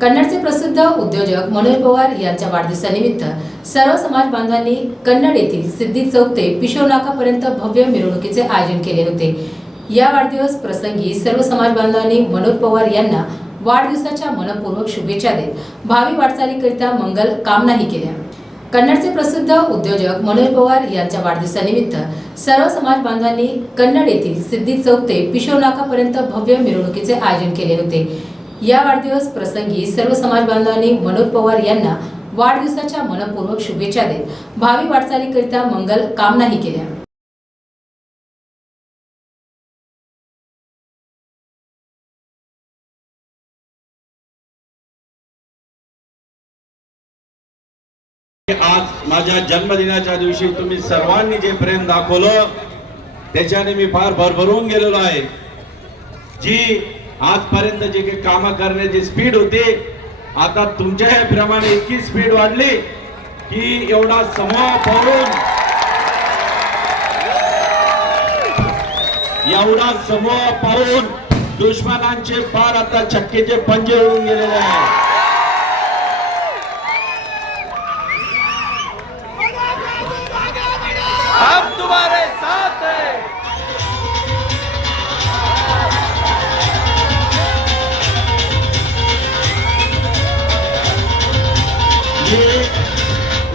कन्नडचे प्रसिद्ध उद्योजक मनोज पवार यांच्या वाढदिवसानिमित्त सर्व समाज बांधवांनी कन्नड येथील सिद्धी चौक ते पिशोर नाकापर्यंत भव्य मिरवणुकीचे आयोजन केले होते. या वाढदिवस प्रसंगी सर्व समाज बांधवांनी मनोज पवार यांना वाढदिवसाच्या मनपूर्वक शुभेच्छा देत भावी वाटचालीकरिता मंगल कामनाही केल्या. कन्नडचे प्रसिद्ध उद्योजक मनोज पवार यांच्या वाढदिवसानिमित्त सर्व समाज बांधवांनी कन्नड येथील सिद्धी चौक ते पिशोर नाकापर्यंत भव्य मिरवणुकीचे आयोजन केले होते. या वाढदिवस प्रसंगी सर्व समाज बांधवांनी मनोज पवार यांना वाढदिवसाच्या मनपूर्वक शुभेच्छा देत भावी वाटचालीकरिता मंगल कामनाही केल्या. आज माझ्या जन्मदिनाच्या दिवशी तुम्ही सर्वांनी जे प्रेम दाखवलं त्याच्याने मी फार भरभरून गेलेलो आहे. जी आजपर्यंत जे काही कामं करण्याची स्पीड होती आता तुमच्या ह्या प्रमाणे इतकी स्पीड वाढली की एवढा समूह पाहून एवढा समूह पाहून दुश्मनांचे फार आता चक्कीचे पंजे उडून गेलेले आहे हम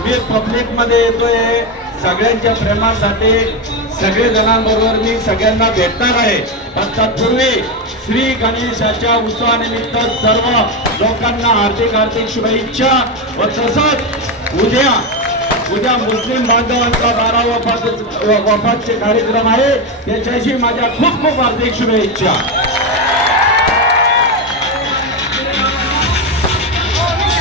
मी पब्लिकमध्ये येतोय. सगळ्यांच्या प्रेमासाठी सगळे जणांबरोबर मी सगळ्यांना भेटणार आहे. पण तत्पूर्वी श्री गणेशाच्या उत्सवानिमित्त सर्व लोकांना हार्दिक हार्दिक शुभेच्छा. व तसंच उद्या उद्या मुस्लिम बांधवांचा बारावा वफात वफातचे कार्यक्रम आहे. त्याच्याशी माझ्या खूप खूप हार्दिक शुभेच्छा.